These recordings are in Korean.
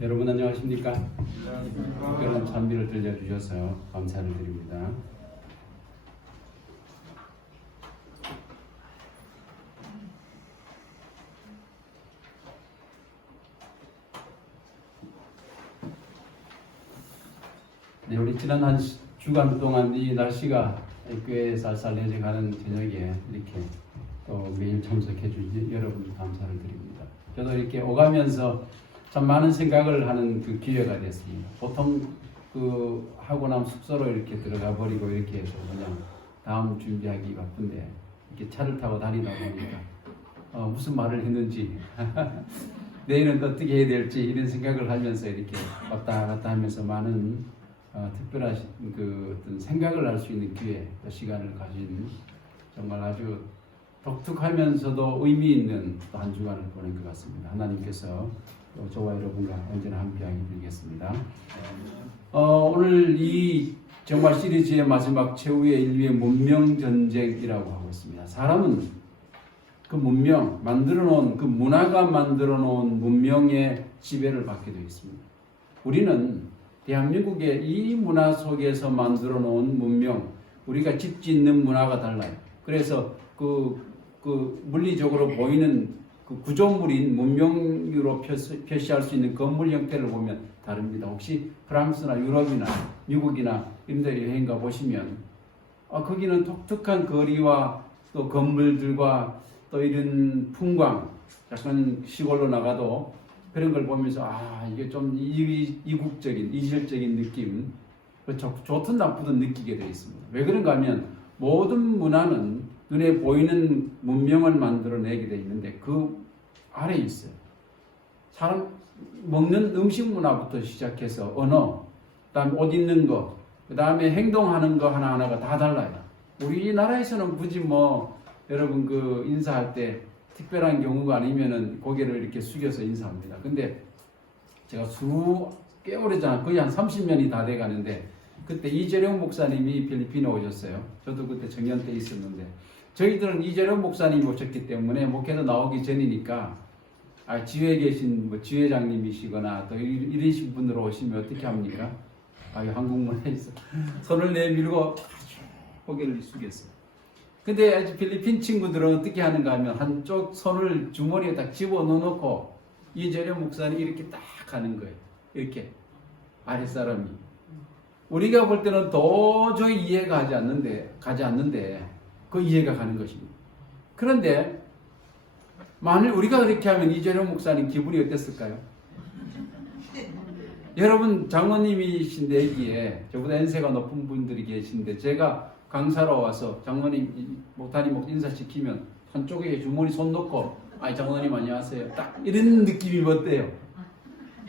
여러분 안녕하십니까? 특별한 찬미를 들려주셔서 감사를 드립니다. 네, 우리 지난 한 주간 동안 이 날씨가 꽤 쌀쌀해져가는 저녁에 이렇게 또 매일 참석해 주신 여러분 감사를 드립니다. 저도 이렇게 오가면서 참 많은 생각을 하는 그 기회가 됐습니다. 보통 하고 나면 숙소로 이렇게 들어가 버리고 이렇게 해서 그냥 다음 준비하기 바쁜데 이렇게 차를 타고 다니다 보니까 무슨 말을 했는지 내일은 어떻게 해야 될지 이런 생각을 하면서 이렇게 왔다 갔다 하면서 많은 특별한 어떤 생각을 할 수 있는 기회, 시간을 가진 정말 아주 독특하면서도 의미 있는 한 주간을 보낸 것 같습니다. 하나님께서 저와 여러분과 언제나 함께하게 되겠습니다. 오늘 이 정말 시리즈의 마지막 최후의 인류의 문명 전쟁이라고 하고 있습니다. 사람은 그 문명, 만들어 놓은 그 문화가 만들어 놓은 문명의 지배를 받게 되어 있습니다. 우리는 대한민국의 이 문화 속에서 만들어 놓은 문명, 우리가 집짓는 문화가 달라요. 그래서 물리적으로 보이는 그 구조물인 문명으로 표시할 수 있는 건물 형태를 보면 다릅니다. 혹시 프랑스나 유럽이나 미국이나 이런 데 여행 가 보시면 거기는 독특한 거리와 또 건물들과 또 이런 풍광, 약간 시골로 나가도 그런 걸 보면서 이게 좀 이국적인, 이질적인 느낌, 좋든 나쁘든 느끼게 되어 있습니다. 왜 그런가 하면 모든 문화는 눈에 보이는 문명을 만들어내게 되어 있는데 그 아래에 있어요. 사람 먹는 음식 문화부터 시작해서 언어, 그다음에 옷 입는 거, 그다음에 행동하는 거 하나하나가 다 달라요. 우리나라에서는 굳이 여러분 인사할 때 특별한 경우가 아니면은 고개를 이렇게 숙여서 인사합니다. 근데 제가 꽤 오래전, 거의 한 30년이 다 돼 가는데 그때 이재룡 목사님이 필리핀에 오셨어요. 저도 그때 청년 때 있었는데 저희들은 이재룡 목사님이 오셨기 때문에 목회도 나오기 전이니까 지회에 계신 지회장님이시거나 또 이러신 분으로 오시면 어떻게 합니까? 한국문화에서 손을 내밀고 고개를 숙였어요. 근데 아주 필리핀 친구들은 어떻게 하는가 하면 한쪽 손을 주머니에 딱 집어넣어놓고 이재룡 목사님이 이렇게 딱 하는 거예요. 이렇게 아랫사람이. 우리가 볼 때는 도저히 이해가 가지 않는데 그 이해가 가는 것입니다. 그런데 만일 우리가 그렇게 하면 이재룡 목사님 기분이 어땠을까요? 여러분 장로님이신데 여기에 저보다 연세가 높은 분들이 계신데 제가 강사로 와서 장로님, 목사님 인사시키면 한쪽에 주머니 손 놓고 장로님 안녕하세요. 딱 이런 느낌이 어때요?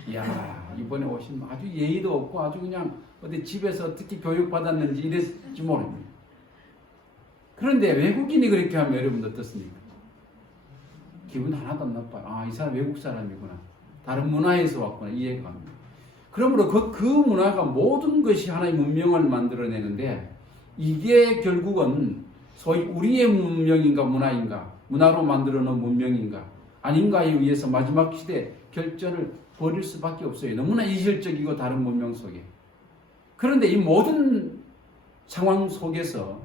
이야, 이번에 오시면 아주 예의도 없고 아주 그냥 어디 집에서 어떻게 교육받았는지 이랬지 모릅니다. 그런데 외국인이 그렇게 하면 여러분 어떻습니까? 기분 하나도 안 나빠요. 이 사람 외국 사람이구나. 다른 문화에서 왔구나. 이해가 갑니다. 그러므로 그 문화가 모든 것이 하나의 문명을 만들어내는데 이게 결국은 소위 우리의 문명인가 문화인가, 문화로 만들어 놓은 문명인가 아닌가에 의해서 마지막 시대 결전을 벌일 수밖에 없어요. 너무나 이질적이고 다른 문명 속에. 그런데 이 모든 상황 속에서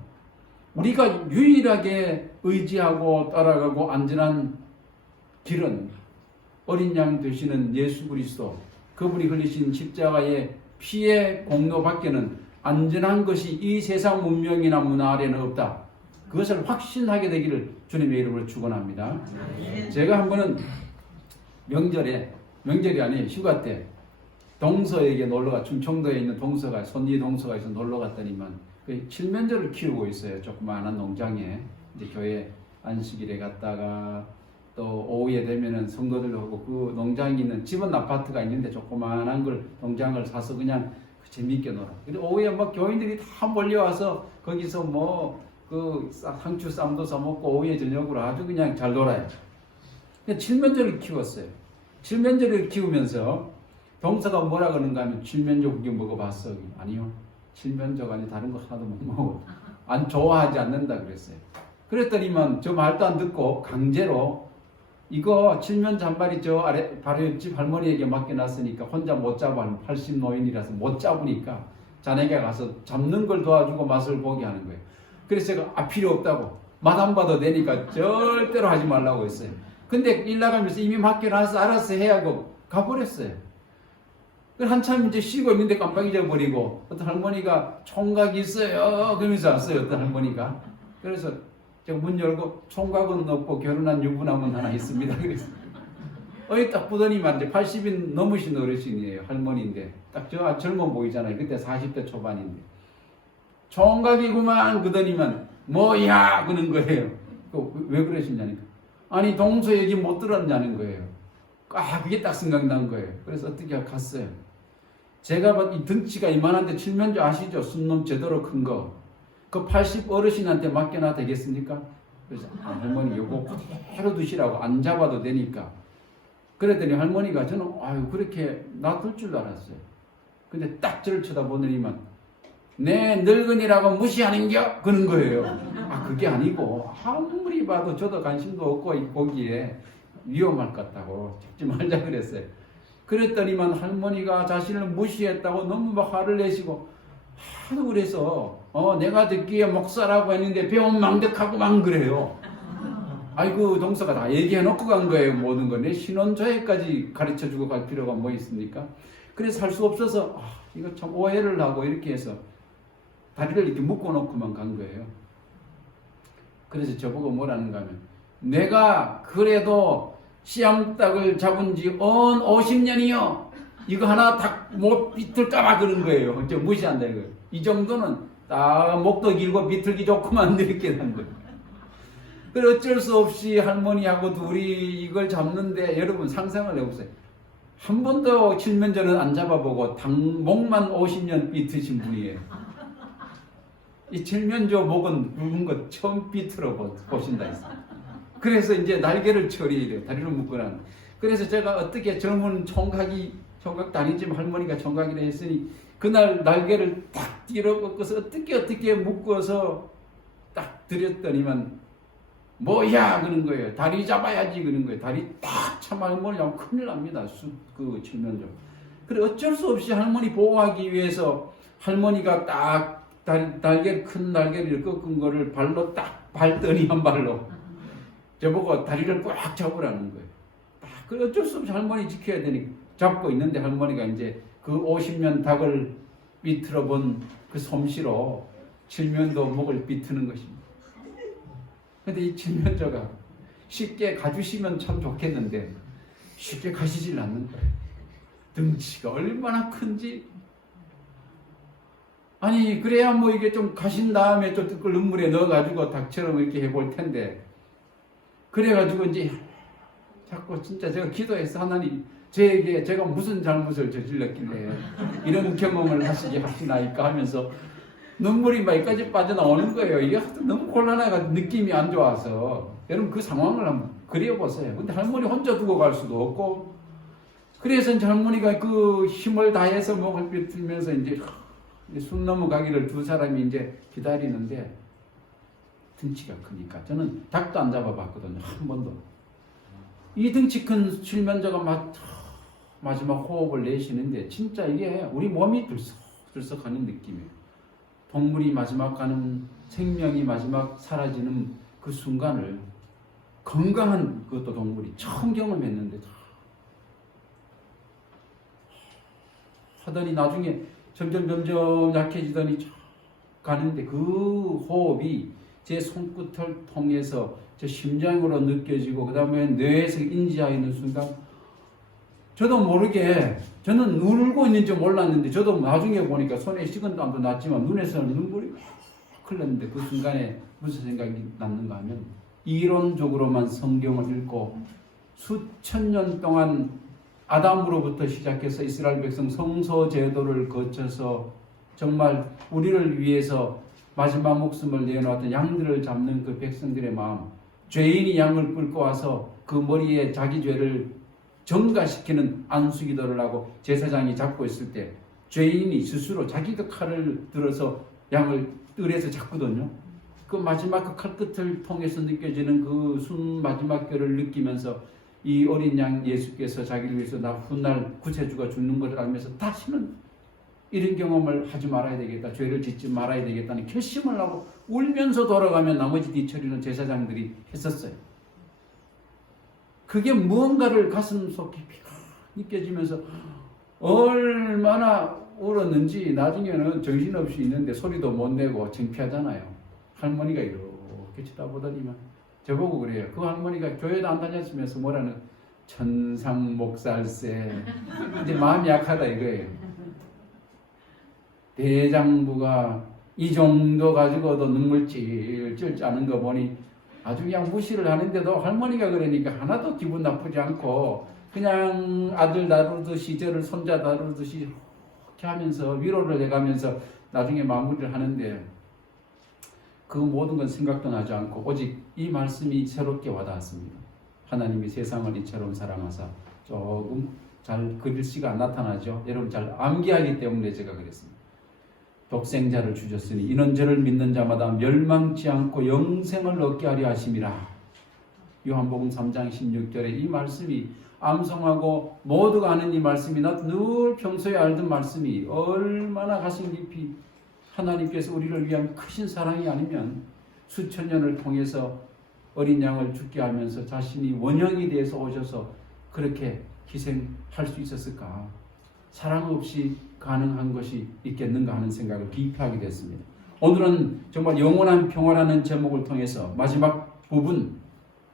우리가 유일하게 의지하고 따라가고 안전한 길은 어린 양 되시는 예수 그리스도, 그분이 흘리신 십자가의 피의 공로밖에는 안전한 것이 이 세상 문명이나 문화 아래는 없다. 그것을 확신하게 되기를 주님의 이름으로 축원합니다. 제가 한 번은 명절이 아니에요. 휴가 때 동서에게 놀러가, 충청도에 있는 동서가, 손리 동서가에서 놀러 갔더니만 칠면조를 키우고 있어요. 조그마한 농장에. 이제 교회 안식일에 갔다가 또 오후에 되면은 선거들 하고 그 농장이 있는 집은 아파트가 있는데 조그마한 걸 농장을 사서 그냥 재미있게 놀아. 근데 오후에 교인들이 다 몰려와서 거기서 상추 쌈도 싸먹고 오후에 저녁으로 아주 그냥 잘 놀아요. 칠면조를 키웠어요. 칠면조를 키우면서 동서가 뭐라 그러는가 하면 칠면조 구경 먹어봤어. 아니요. 칠면조가 아니 다른 거 하나도 못 먹어. 좋아하지 않는다 그랬어요. 그랬더니만 저 말도 안 듣고 강제로 이거 칠면조 한 마리 저 아래 바로 옆집 할머니에게 맡겨놨으니까 혼자 못 잡아. 80 노인이라서 못 잡으니까 자네가 가서 잡는 걸 도와주고 맛을 보게 하는 거예요. 그래서 제가 필요 없다고 맛 안 봐도 되니까 절대로 하지 말라고 했어요. 근데 일 나가면서 이미 맡겨놔서 알아서 해야고 가버렸어요. 한참 이제 쉬고 있는데 깜빡 잊어버리고 어떤 할머니가 총각이 있어요 그러면서 왔어요. 어떤 할머니가. 그래서 제가 문 열고 총각은 없고 결혼한 유부남은 하나 있습니다. 그래서 딱 보더니만 이제 80인 넘으신 어르신이에요. 할머니인데 딱 저 젊어 보이잖아요. 그때 40대 초반인데 총각이구만 그러더니만 뭐야 그러는 거예요. 왜 그러시냐니까. 아니 동서 얘기 못 들었냐는 거예요. 그게 딱 생각난 거예요. 그래서 어떻게 갔어요. 제가 이 등치가 이만한데 칠면조 아시죠? 순놈 제대로 큰 거. 그 80 어르신한테 맡겨놔 되겠습니까? 그래서 할머니 요거 그대로 두시라고 안 잡아도 되니까. 그랬더니 할머니가 저는 그렇게 놔둘 줄 알았어요. 근데 딱 저를 쳐다보더니만 내 늙은이라고 무시하는겨? 그런 거예요. 그게 아니고 아무리 봐도 저도 관심도 없고 이 고기에 위험할 것 같다고 잡지 말자 그랬어요. 그랬더니만 할머니가 자신을 무시했다고 너무 막 화를 내시고 하도 그래서 내가 듣기에 목사라고 했는데 배운 망덕하고만 그래요. 아이고 동서가 다 얘기해놓고 간 거예요. 모든 거. 내 신혼조회까지 가르쳐주고 갈 필요가 뭐 있습니까? 그래서 할 수 없어서 이거 참 오해를 하고 이렇게 해서 다리를 이렇게 묶어놓고만 간 거예요. 그래서 저보고 뭐라는가 하면 내가 그래도 씨암탉을 잡은 지 50년이요. 이거 하나 딱 못 비틀까봐 그런 거예요. 저 무시한다 이거. 이 정도는 딱 목도 길고 비틀기 좋구만 이렇게 한 거예요. 그래 어쩔 수 없이 할머니하고 둘이 이걸 잡는데 여러분 상상을 해보세요. 한 번도 칠면조는 안 잡아보고 목만 50년 비트신 분이에요. 이 칠면조 목은 굵은 거 처음 비틀어 보신다 했어요. 그래서 이제 날개를 처리해요. 다리를 묶어놔. 그래서 제가 어떻게 젊은 총각 다니지만 할머니가 총각이라 했으니 그날 날개를 딱 띄어갖고서 어떻게 묶어서 딱 드렸더니만 뭐야 그런 거예요. 다리 잡아야지 그런 거예요. 다리 딱 참 할머니하고 큰일 납니다. 그 칠면조. 그래 어쩔 수 없이 할머니 보호하기 위해서 할머니가 딱 큰 날개를 꺾은 거를 발로 딱 밟더니 한 발로 저보고 다리를 꽉 잡으라는 거예요. 그래 어쩔 수 없이 할머니 지켜야 되니 잡고 있는데 할머니가 이제 그 50년 닭을 비틀어 본 그 솜씨로 칠면조 목을 비트는 것입니다. 근데 이 칠면조가 쉽게 가주시면 참 좋겠는데 쉽게 가시질 않는 거예요. 등치가 얼마나 큰지. 아니 그래야 뭐 이게 좀 가신 다음에 또 끓는 물에 넣어가지고 닭처럼 이렇게 해볼 텐데 그래가지고 이제 자꾸 진짜 제가 기도해서 하나님 저에게 제가 무슨 잘못을 저질렀길래 이런 경험을 하시게 하시나이까 하면서 눈물이 막 여기까지 빠져나오는 거예요. 이게 너무 곤란해가지고 느낌이 안 좋아서 여러분 그 상황을 한번 그려보세요. 근데 할머니 혼자 두고 갈 수도 없고 그래서 이제 할머니가 그 힘을 다해서 목을 비틀면서 이제 숨 넘어가기를 두 사람이 이제 기다리는데 등치가 크니까 저는 닭도 안 잡아봤거든요. 한 번도. 이 등치 큰 칠면조가 마지막 호흡을 내쉬는데 진짜 이게 우리 몸이 들썩들썩 하는 느낌이에요. 동물이 마지막 가는 생명이 마지막 사라지는 그 순간을 건강한 그것도 동물이 처음 경험했는데 하더니 나중에 점점 약해지더니 가는데 그 호흡이 제 손끝을 통해서 제 심장으로 느껴지고 그 다음에 뇌에서 인지하는 순간 저도 모르게 저는 울고 있는지 몰랐는데 저도 나중에 보니까 손에 식은땀도 났지만 눈에서는 눈물이 확 흘렀는데 그 순간에 무슨 생각이 났는가 하면 이론적으로만 성경을 읽고 수천 년 동안 아담으로부터 시작해서 이스라엘 백성 성소 제도를 거쳐서 정말 우리를 위해서 마지막 목숨을 내놓았던 양들을 잡는 그 백성들의 마음, 죄인이 양을 끌고 와서 그 머리에 자기 죄를 전가시키는 안수기도를 하고 제사장이 잡고 있을 때 죄인이 스스로 자기가 칼을 들어서 양을 뜰에서 잡거든요. 그 마지막 그 칼끝을 통해서 느껴지는 그 숨 마지막 결을 느끼면서 이 어린 양 예수께서 자기를 위해서 나 훗날 구세주가 죽는 것을 알면서 다시는 이런 경험을 하지 말아야 되겠다, 죄를 짓지 말아야 되겠다는 결심을 하고 울면서 돌아가면 나머지 뒤처리는 제사장들이 했었어요. 그게 무언가를 가슴속 깊이 느껴지면서 얼마나 울었는지 나중에는 정신없이 있는데 소리도 못 내고 창피하잖아요. 할머니가 이렇게 쳐다보더니만 저보고 그래요. 그 할머니가 교회도 안 다녔으면서 뭐라는 천상목살세 이제 마음이 약하다 이거예요. 대장부가 이 정도 가지고도 눈물 찔찔 짜는 거 보니 아주 그냥 무시를 하는데도 할머니가 그러니까 하나도 기분 나쁘지 않고 그냥 아들 다루듯이 저를 손자 다루듯이 이렇게 하면서 위로를 해가면서 나중에 마무리를 하는데 그 모든 건 생각도 나지 않고 오직 이 말씀이 새롭게 와닿았습니다. 하나님이 세상을 이처럼 사랑하사 조금 잘 글씨가 안 나타나죠. 여러분 잘 암기하기 때문에 제가 그랬습니다. 독생자를 주셨으니 이는 저를 믿는 자마다 멸망치 않고 영생을 얻게 하려 하심이라. 요한복음 3장 16절에 이 말씀이 암송하고 모두가 아는 이 말씀이 나 늘 평소에 알던 말씀이 얼마나 가슴 깊이 하나님께서 우리를 위한 크신 사랑이 아니면 수천 년을 통해서 어린 양을 죽게 하면서 자신이 원형이 되어서 오셔서 그렇게 희생할 수 있었을까? 사랑 없이 가능한 것이 있겠는가 하는 생각을 깊이 하게 됐습니다. 오늘은 정말 영원한 평화라는 제목을 통해서 마지막 부분,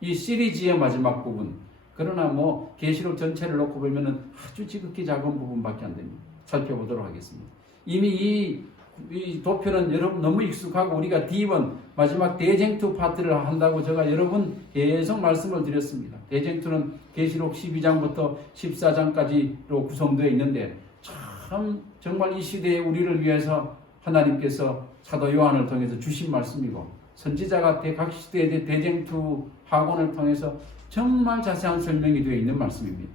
이 시리즈의 마지막 부분, 그러나 뭐 계시록 전체를 놓고 보면은 아주 지극히 작은 부분밖에 안 됩니다. 살펴보도록 하겠습니다. 이미 이 도표는 여러분 너무 익숙하고 우리가 D1 마지막 대쟁투 파트를 한다고 제가 여러 번 계속 말씀을 드렸습니다. 대쟁투는 계시록 12장부터 14장까지로 구성되어 있는데 참 정말 이 시대에 우리를 위해서 하나님께서 사도 요한을 통해서 주신 말씀이고 선지자가 각 시대의 대쟁투 학원을 통해서 정말 자세한 설명이 되어 있는 말씀입니다.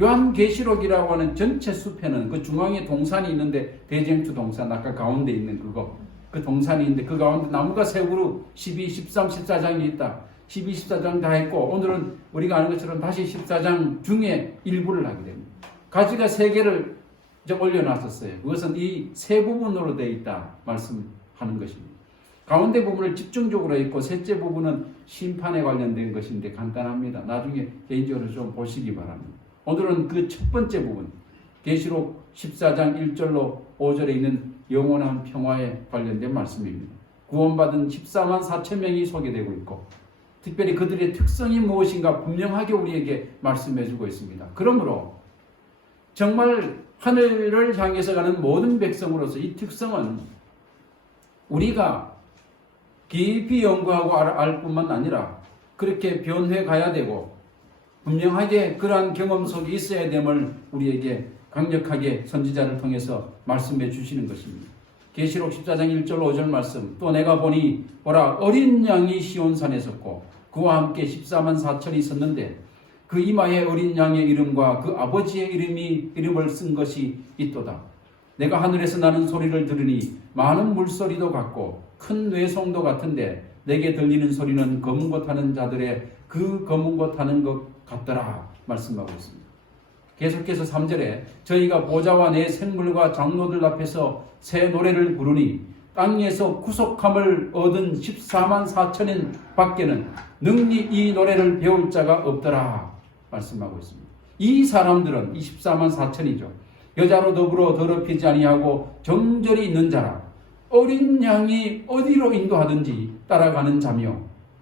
요한계시록이라고 하는 전체 수표는 그 중앙에 동산이 있는데 대쟁투 동산 아까 가운데 있는 그 동산이 있는데 그 가운데 나무가 세 그루 12, 13, 14장이 있다. 12, 14장 다 했고 오늘은 우리가 아는 것처럼 다시 14장 중에 일부를 하게 됩니다. 가지가 세 개를 이제 올려놨었어요. 그것은 이 세 부분으로 되어 있다 말씀하는 것입니다. 가운데 부분을 집중적으로 했고 셋째 부분은 심판에 관련된 것인데 간단합니다. 나중에 개인적으로 좀 보시기 바랍니다. 오늘은 그 첫 번째 부분 계시록 14장 1절로 5절에 있는 영원한 평화에 관련된 말씀입니다. 구원받은 14만 4천 명이 소개되고 있고 특별히 그들의 특성이 무엇인가 분명하게 우리에게 말씀해주고 있습니다. 그러므로 정말 하늘을 향해서 가는 모든 백성으로서 이 특성은 우리가 깊이 연구하고 알 뿐만 아니라 그렇게 변해 가야 되고 분명하게 그러한 경험 속에 있어야 됨을 우리에게 강력하게 선지자를 통해서 말씀해 주시는 것입니다. 계시록 14장 1절 5절 말씀 또 내가 보니 보라 어린 양이 시온산에 섰고 그와 함께 14만 4천이 섰는데 그 이마에 어린 양의 이름과 그 아버지의 이름을 쓴 것이 있도다. 내가 하늘에서 나는 소리를 들으니 많은 물소리도 같고 큰 뇌송도 같은데 내게 들리는 소리는 검은 것 하는 자들의 그 검은 것 하는 것 같더라 말씀하고 있습니다. 계속해서 3절에 저희가 보좌와 내 생물과 장로들 앞에서 새 노래를 부르니 땅에서 구속함을 얻은 14만 4천인 밖에는 능히 이 노래를 배울 자가 없더라 말씀하고 있습니다. 이 사람들은 24만 4천이죠. 여자로 더불어 더럽히지 아니하고 정절이 있는 자라 어린 양이 어디로 인도하든지 따라가는 자며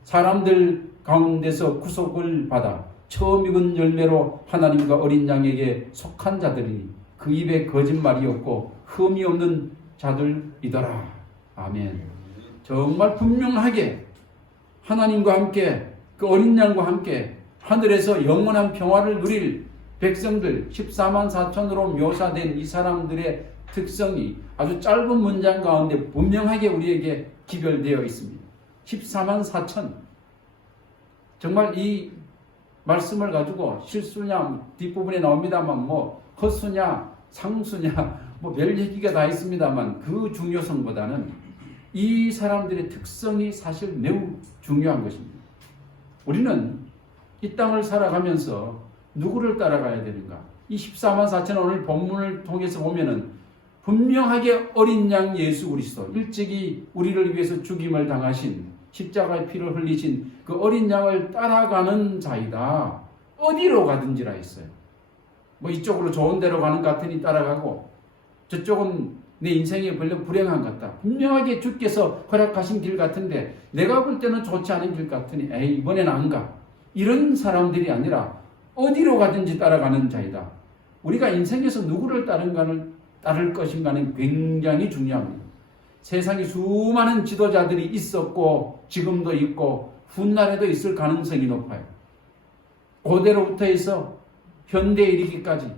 사람들 가운데서 구속을 받아 처음 익은 열매로 하나님과 어린 양에게 속한 자들이니 그 입에 거짓말이 없고 흠이 없는 자들이더라. 아멘. 정말 분명하게 하나님과 함께 그 어린 양과 함께 하늘에서 영원한 평화를 누릴 백성들 14만 4천으로 묘사된 이 사람들의 특성이 아주 짧은 문장 가운데 분명하게 우리에게 기별되어 있습니다. 14만 4천. 정말 이 말씀을 가지고 실수냐 뒷부분에 나옵니다만 뭐 헛수냐 상수냐 뭐 별 얘기가 다 있습니다만 그 중요성보다는 이 사람들의 특성이 사실 매우 중요한 것입니다. 우리는 이 땅을 살아가면서 누구를 따라가야 되는가? 이 14만 4천 오늘 본문을 통해서 보면은 분명하게 어린 양 예수 그리스도, 일찍이 우리를 위해서 죽임을 당하신, 십자가의 피를 흘리신 그 어린 양을 따라가는 자이다. 어디로 가든지라 했어요. 뭐 이쪽으로 좋은 데로 가는 것 같으니 따라가고, 저쪽은 내 인생에 별로 불행한 것 같다. 분명하게 주께서 허락하신 길 같은데 내가 볼 때는 좋지 않은 길 같으니 에이 이번엔 안 가. 이런 사람들이 아니라 어디로 가든지 따라가는 자이다. 우리가 인생에서 누구를 따를 것인가는 굉장히 중요합니다. 세상에 수많은 지도자들이 있었고 지금도 있고 훗날에도 있을 가능성이 높아요. 고대로부터 해서 현대에 이르기까지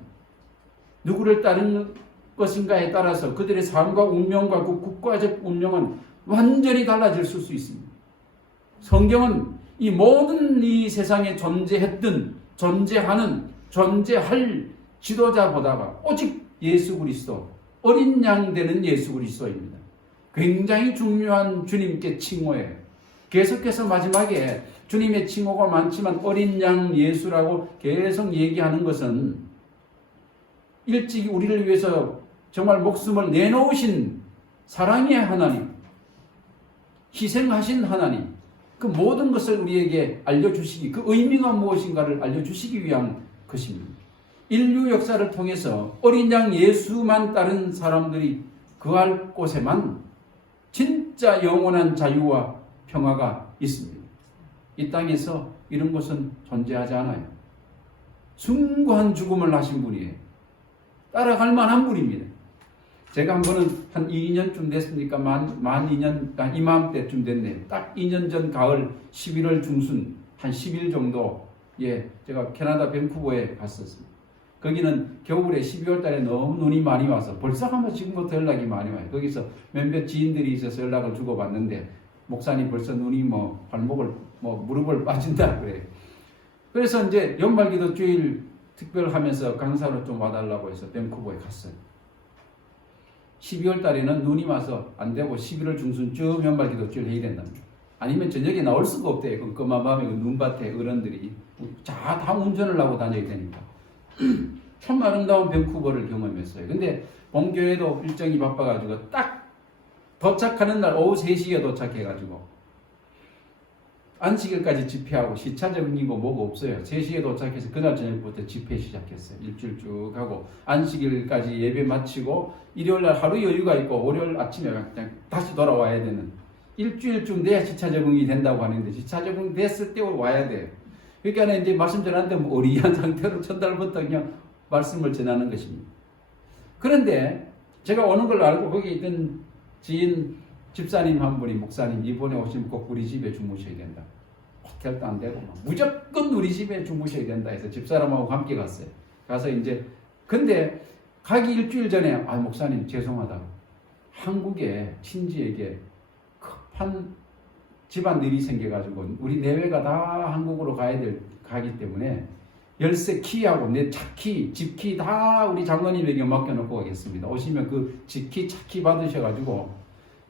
누구를 따르는 것인가에 따라서 그들의 삶과 운명과 그 국가적 운명은 완전히 달라질 수 있습니다. 성경은 이 모든 이 세상에 존재했던, 존재하는, 존재할 지도자보다가 오직 예수 그리스도, 어린 양 되는 예수 그리스도입니다. 굉장히 중요한 주님께 칭호예요. 계속해서 마지막에 주님의 칭호가 많지만 어린 양 예수라고 계속 얘기하는 것은 일찍이 우리를 위해서 정말 목숨을 내놓으신 사랑의 하나님, 희생하신 하나님, 그 모든 것을 우리에게 알려주시기, 그 의미가 무엇인가를 알려주시기 위한 것입니다. 인류 역사를 통해서 어린 양 예수만 따른 사람들이 그할 곳에만 진짜 영원한 자유와 평화가 있습니다. 이 땅에서 이런 것은 존재하지 않아요. 숭고한 죽음을 하신 분이에요. 따라갈 만한 분입니다. 제가 한 번은 한 2년쯤 됐으니까 만 2년, 이맘때쯤 됐네요. 딱 2년 전 가을 11월 중순 한 10일 정도 제가 캐나다 밴쿠버에 갔었습니다. 거기는 겨울에 12월 달에 너무 눈이 많이 와서 벌써 한번 지금부터 연락이 많이 와요. 거기서 몇몇 지인들이 있어서 연락을 주고받는데 목사님 벌써 눈이 무릎을 빠진다 그래요. 그래서 이제 연말기도 주일 특별하면서 강사로 좀 와달라고 해서 밴쿠버에 갔어요. 12월 달에는 눈이 와서 안 되고 11월 중순쯤 연말기도 주일 해야 된답니다. 아니면 저녁에 나올 수가 없대요. 끔끔한 밤에 그 눈밭에 어른들이 다 운전을 하고 다녀야 되니까. 참 아름다운 밴쿠버를 경험했어요. 근데 본교회도 일정이 바빠가지고 딱 도착하는 날 오후 3시에 도착해가지고 안식일까지 집회하고 시차적이고 뭐가 없어요. 3시에 도착해서 그날 저녁부터 집회 시작했어요. 일주일 쭉 하고 안식일까지 예배 마치고 일요일날 하루 여유가 있고 월요일 아침에 그냥 다시 돌아와야 되는, 일주일쯤 돼야 시차 적응이 된다고 하는데 시차 적응 됐을 때 와야 돼요. 그러니까 이제 말씀 전하는데 어리한 상태로 첫날부터 그냥 말씀을 전하는 것입니다. 그런데 제가 오는 걸 알고 거기 있던 지인 집사님 한 분이, 목사님 이번에 오시면 꼭 우리 집에 주무셔야 된다. 호텔도 안 되고 무조건 우리 집에 주무셔야 된다 해서 집사람하고 함께 갔어요. 가서 이제 근데 가기 일주일 전에 목사님 죄송하다. 한국에 친지에게 급한 집안 일이 생겨가지고 우리 내외가 다 한국으로 가기 때문에 열쇠 키하고 내 차키, 집키 다 우리 장로님에게 맡겨놓고 가겠습니다. 오시면 그 집키, 차키 받으셔가지고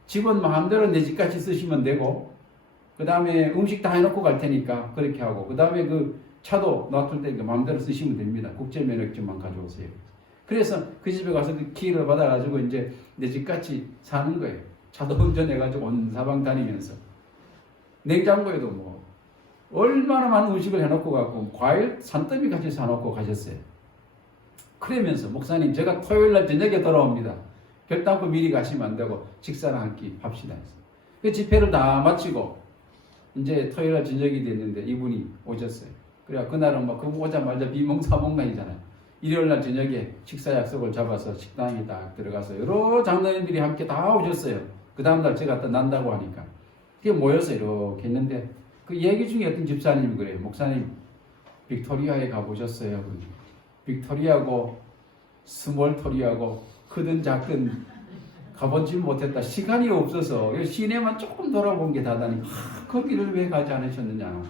집은 마음대로 내 집같이 쓰시면 되고 그 다음에 음식 다 해놓고 갈 테니까 그렇게 하고 그 다음에 그 차도 놔둘 테니까 마음대로 쓰시면 됩니다. 국제면허증만 가져오세요. 그래서 그 집에 가서 그 키를 받아가지고 이제 내 집같이 사는 거예요. 차도 운전해가지고 온 사방 다니면서 냉장고에도 얼마나 많은 음식을 해놓고 가고 과일 산더미 같이 사놓고 가셨어요. 그러면서 목사님 제가 토요일날 저녁에 돌아옵니다. 결단코 미리 가시면 안 되고 식사를 한 끼 합시다 해서 그 집회를 다 마치고 이제 토요일날 저녁이 됐는데 이분이 오셨어요. 그래 그날은 그분 오자마자 비몽사몽란이잖아요. 일요일날 저녁에 식사 약속을 잡아서 식당에 딱 들어가서 여러 장로님들이 함께 다 오셨어요. 그 다음날 제가 또 난다고 하니까 그게 모여서 이렇게 했는데 그 얘기 중에 어떤 집사님이 그래요. 목사님 빅토리아에 가보셨어요? 빅토리아고 스몰토리아고 크든 작든 가보지 못했다. 시간이 없어서 시내만 조금 돌아본 게 다다니 거기를 왜 가지 않으셨느냐.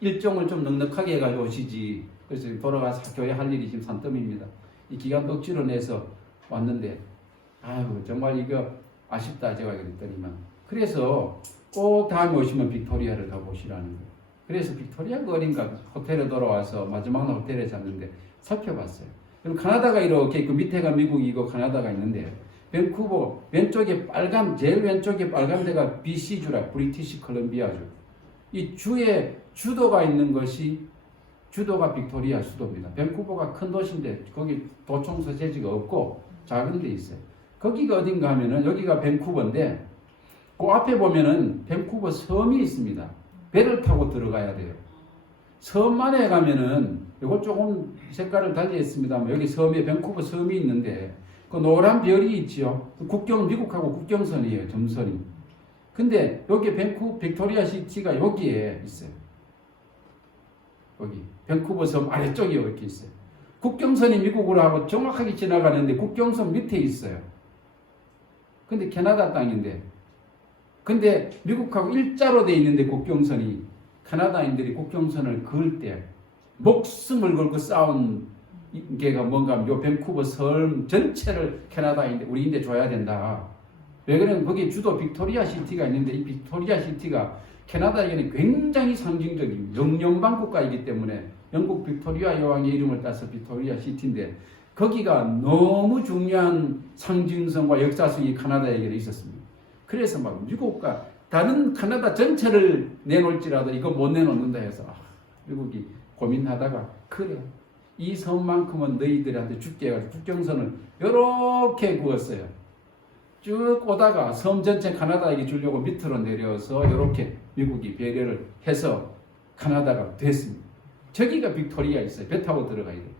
일정을 좀 넉넉하게 해가지고 오시지. 그래서 돌아가서 교회 할 일이 지금 산더미입니다. 이 기간 억지로 내서 왔는데 정말 이거 아쉽다 제가 그랬더니만 그래서 꼭 다음에 오시면 빅토리아를 가보시라는 거예요. 그래서 빅토리아가 어딘가 호텔에 돌아와서 마지막 날 호텔에 잤는데 살펴봤어요. 그럼 카나다가 이렇게 그 밑에가 미국이고 카나다가 있는데 밴쿠버 왼쪽에 빨간 제일 왼쪽에 빨간 데가 BC주라 브리티시 컬럼비아주. 이 주에 주도가 있는 것이 주도가 빅토리아 수도입니다. 밴쿠버가 큰 도시인데 거기 도청 소재지가 없고 작은 데 있어요. 거기가 어딘가 하면은 여기가 밴쿠버인데 그 앞에 보면은 밴쿠버 섬이 있습니다. 배를 타고 들어가야 돼요. 섬 안에 가면은 이거 조금 색깔을 달리 했습니다만 여기 섬에 밴쿠버 섬이 있는데 그 노란 별이 있지요. 국경 미국하고 국경선이에요. 점선이. 근데 여기 빅토리아 시티가 여기에 있어요. 여기 밴쿠버 섬 아래쪽에 이렇게 있어요. 국경선이 미국으로 하고 정확하게 지나가는데 국경선 밑에 있어요. 근데 캐나다 땅인데 근데 미국하고 일자로 돼 있는데 국경선이 캐나다인들이 국경선을 그을 때 목숨을 걸고 싸운 게가 뭔가 하면 요 밴쿠버 섬 전체를 캐나다인데 우리인데 줘야 된다. 왜 그러면 거기 주도 빅토리아 시티가 있는데 이 빅토리아 시티가 캐나다에게는 굉장히 상징적인 영연방 국가이기 때문에 영국 빅토리아 여왕의 이름을 따서 빅토리아 시티인데 거기가 너무 중요한 상징성과 역사성이 캐나다에게는 있었습니다. 그래서 막 미국과 다른 캐나다 전체를 내놓을지라도 이거 못 내놓는다 해서 미국이 고민하다가 그래 이 섬만큼은 너희들한테 줄게 해가지고 국경선을 이렇게 그었어요. 쭉 오다가 섬 전체 캐나다에게 주려고 밑으로 내려서 이렇게 미국이 배려를 해서 캐나다가 됐습니다. 저기가 빅토리아 있어요. 배 타고 들어가야 돼요.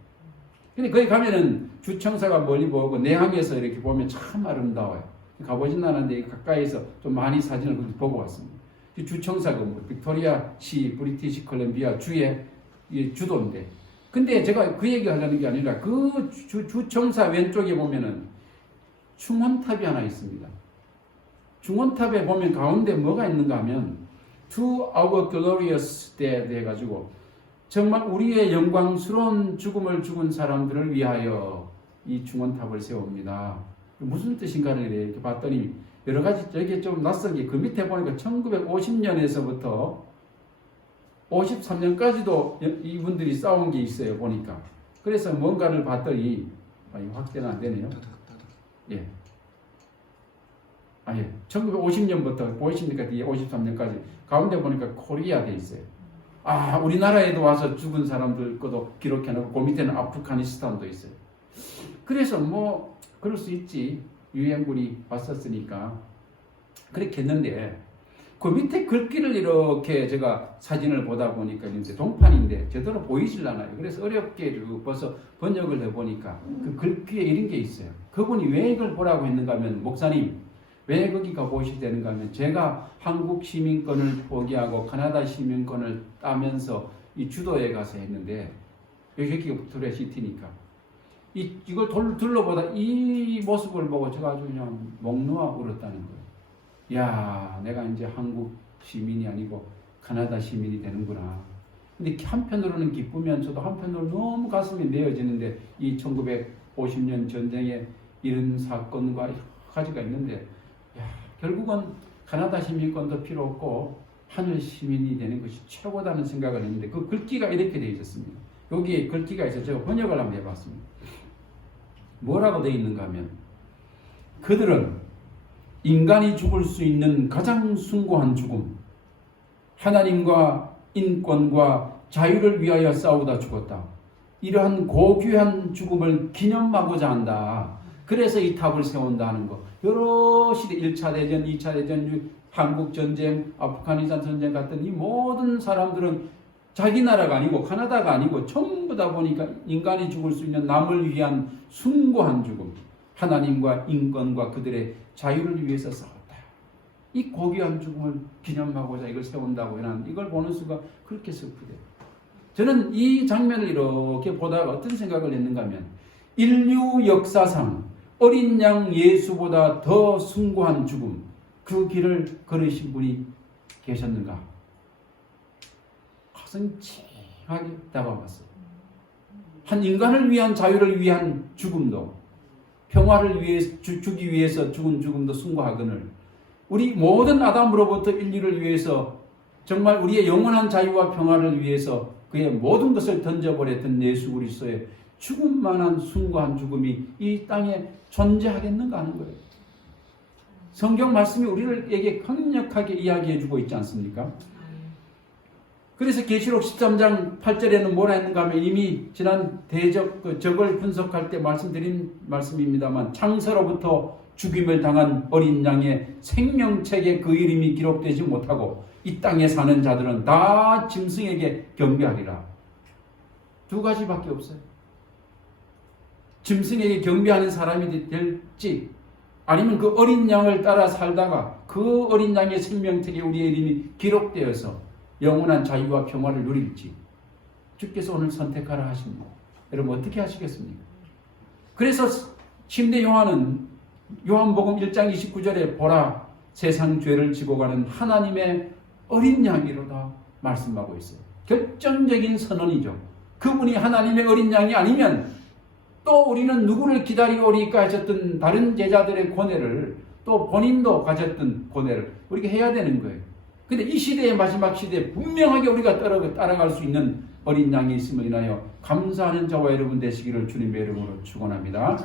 근데 거기 가면은 주청사가 멀리 보고 내항에서 이렇게 보면 참 아름다워요. 가보진 않았는데 가까이서 좀 많이 사진을 보고 왔습니다. 주청사가 빅토리아 시 브리티시 컬럼비아 주의 주도인데 근데 제가 그 얘기 하려는 게 아니라 그 주청사 왼쪽에 보면은 중원탑이 하나 있습니다. 중원탑에 보면 가운데 뭐가 있는가 하면 To our glorious dead 해가지고 정말 우리의 영광스러운 죽음을 죽은 사람들을 위하여 이 중원탑을 세웁니다. 무슨 뜻인가를 이렇게 봤더니 여러 가지 저게 좀 낯설게 그 밑에 보니까 1950년에서부터 53년까지도 이분들이 싸운 게 있어요. 보니까 그래서 뭔가를 봤더니 확대는 안 되네요. 예. 예. 1950년부터 보이십니까? 뒤에 53년까지 가운데 보니까 코리아 돼 있어요. 우리나라에도 와서 죽은 사람들 것도 기록해놓고 그 밑에는 아프가니스탄도 있어요. 그래서 뭐 그럴 수 있지. 유엔군이 왔었으니까 그렇게 했는데 그 밑에 글귀를 이렇게 제가 사진을 보다 보니까 이제 동판인데 제대로 보이질 않아요. 그래서 어렵게 벌써 번역을 해보니까 그 글귀에 이런 게 있어요. 그분이 왜 이걸 보라고 했는가 하면 목사님 왜 거기가 보시게 되는가 하면 제가 한국 시민권을 포기하고 캐나다 시민권을 따면서 이 주도에 가서 했는데 여기가 빅토리아 시티니까 이걸 둘러보다 이 모습을 보고 제가 아주 그냥 목 놓아 울었다는 거예요. 야, 내가 이제 한국 시민이 아니고 캐나다 시민이 되는구나. 근데 한편으로는 기쁘면서도 한편으로 너무 가슴이 메어지는데 이 1950년 전쟁에 이런 사건과 여러 가지가 있는데 결국은 캐나다 시민권도 필요 없고 하늘 시민이 되는 것이 최고다는 생각을 했는데 그 글귀가 이렇게 되어 있었습니다. 여기에 글귀가 있어서 제가 번역을 한번 해봤습니다. 뭐라고 되어 있는가 하면 그들은 인간이 죽을 수 있는 가장 숭고한 죽음, 하나님과 인권과 자유를 위하여 싸우다 죽었다. 이러한 고귀한 죽음을 기념하고자 한다. 그래서 이 탑을 세운다는 거. 여러 시대 1차 대전, 2차 대전, 한국전쟁, 아프가니스탄 전쟁 같은 이 모든 사람들은 자기 나라가 아니고 캐나다가 아니고 전부 다 보니까 인간이 죽을 수 있는 남을 위한 숭고한 죽음, 하나님과 인권과 그들의 자유를 위해서 싸웠다. 이 고귀한 죽음을 기념하고자 이걸 세운다고 해는 이걸 보는 수가 그렇게 슬프대요. 저는 이 장면을 이렇게 보다가 어떤 생각을 했는가 하면 인류 역사상 어린 양 예수보다 더 숭고한 죽음, 그 길을 걸으신 분이 계셨는가? 가슴 찡하게 다가왔어요. 한 인간을 위한 자유를 위한 죽음도 평화를 위해 주기 위해서 죽은 죽음도 숭고하거늘 우리 모든 아담으로부터 인류를 위해서 정말 우리의 영원한 자유와 평화를 위해서 그의 모든 것을 던져버렸던 예수 그리스도의 죽음만한 숭고한 죽음이 이 땅에 존재하겠는가 하는 거예요. 성경 말씀이 우리에게 강력하게 이야기해주고 있지 않습니까? 그래서 계시록 13장 8절에는 뭐라 했는가 하면 이미 지난 적을 분석할 때 말씀드린 말씀입니다만 창세로부터 죽임을 당한 어린 양의 생명책에 그 이름이 기록되지 못하고 이 땅에 사는 자들은 다 짐승에게 경배하리라. 두 가지밖에 없어요. 짐승에게 경배하는 사람이 될지 아니면 그 어린 양을 따라 살다가 그 어린 양의 생명책에 우리의 이름이 기록되어서 영원한 자유와 평화를 누릴지 주께서 오늘 선택하라 하십니다. 여러분 어떻게 하시겠습니까? 그래서 침례 요한은 요한복음 1장 29절에 보라 세상 죄를 지고 가는 하나님의 어린 양이로다 말씀하고 있어요. 결정적인 선언이죠. 그분이 하나님의 어린 양이 아니면 또 우리는 누구를 기다리오리까 하셨던 다른 제자들의 고뇌를 또 본인도 가졌던 고뇌를 우리가 해야 되는 거예요. 근데 이 시대의 마지막 시대에 분명하게 우리가 따라갈 수 있는 어린 양이 있음을 인하여 감사하는 저와 여러분 되시기를 주님의 이름으로 축원합니다.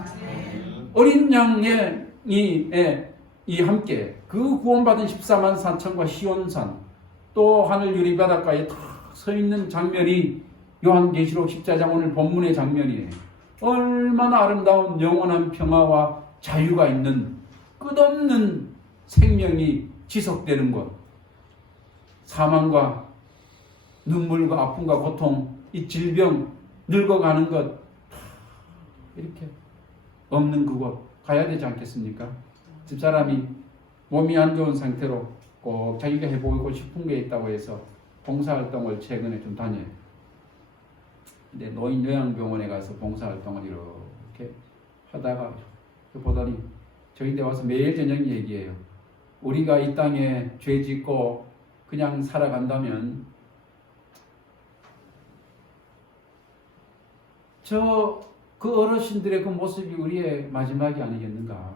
어린 양의 이 함께 그 구원받은 14만 4천과 시온산 또 하늘 유리 바닷가에 탁 서 있는 장면이 요한계시록 14장 오늘 본문의 장면이에요. 얼마나 아름다운 영원한 평화와 자유가 있는 끝없는 생명이 지속되는 것, 사망과 눈물과 아픔과 고통, 이 질병, 늙어가는 것 이렇게 없는 그곳 가야 되지 않겠습니까? 집사람이 몸이 안 좋은 상태로 꼭 자기가 해보고 싶은 게 있다고 해서 봉사활동을 최근에 좀 다녀요. 근데 노인 요양병원에 가서 봉사활동을 이렇게 하다가 보더니 저희한테 와서 매일 저녁 얘기해요. 우리가 이 땅에 죄 짓고 그냥 살아간다면 그 어르신들의 그 모습이 우리의 마지막이 아니겠는가.